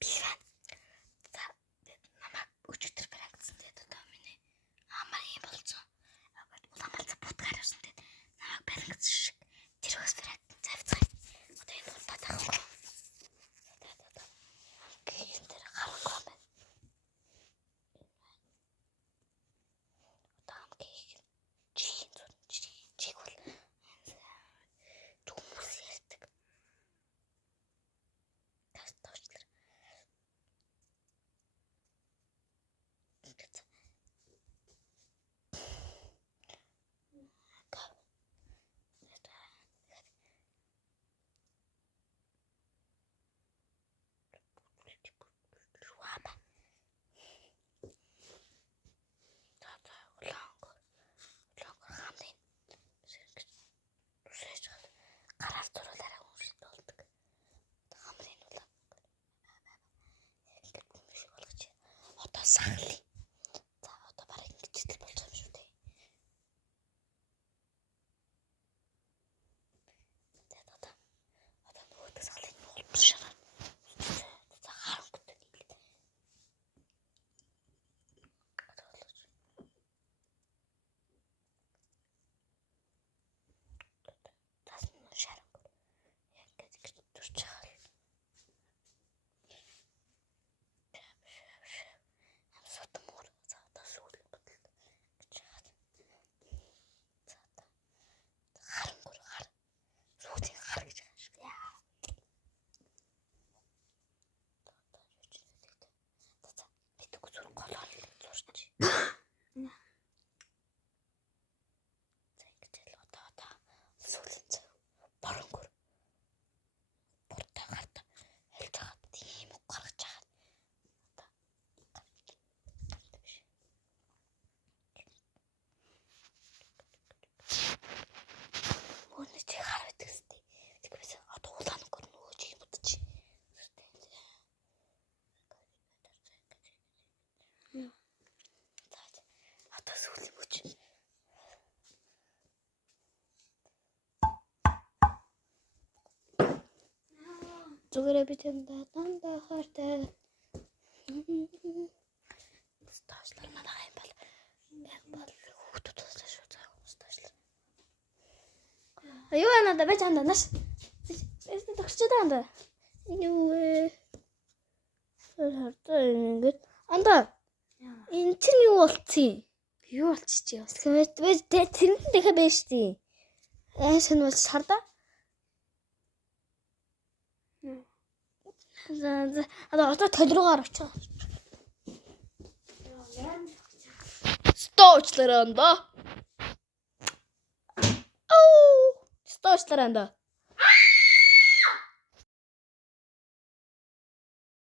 Биван. За намайг өчигдөр барагдсан тэгээд одоо миний амар юм болцсон. Улаанбаалцаа будгаар явсан тэгээд намайг барагдсан шиг тэр бас барагдсан завцгаа. Одоо энэ удаа таахгүй. Тэгээд тэр гарахгүй байна. Одоо амгийн чиг бол хүмүүс ярьдаг. Товчлэр. Гараар зуруулаараа хүмүүсд болдог. Хамрын улаан. Ингээд хүмүүс болгож. Одоо сахлаа. За одоо бараг ингэж л болж байгаа юм шүү дээ. Тэгээд одоо нөгөөдөө сахлыг нуулбар шараа. За харангуйтай нийлээ. Шарангуй. Яг гэж турч байгаа. Амсууд мөр за одоо сүүл бодлоо гэж хаад. За одоо харангуй хар. Сүүлийн хар гэж байгаа шүү. Яа. За бид үзүр голоор зурч. За ингэж л одоо сүүлийн зөв борнгор. Буртаа гарт хэлж хаад тийм үг гаргаж байгаа. Мөн чи хар байдаг сте. Тэгвээс одоо улаан өнгөр нөгөө чи юм бодож. Одоо сүүлийн мөч. Зүгээр би тэндээ дандаа хартай. Сташлар надаа юм бол. Яг бол хүүхдүүд туслаа шүү заа. Сташлар. Аюу надаа байж андаа наш. Эсэ төгсчээд андаа. Юу ингээд андаа. Энэ чинь юу болцсон? Юу болчихжээ бас. Тэгээд тэрэнд дахиад байж тий. Сэн бол шардаа. За одоо толруугаар очих. Стоочларанда. Оо, стоочларанда.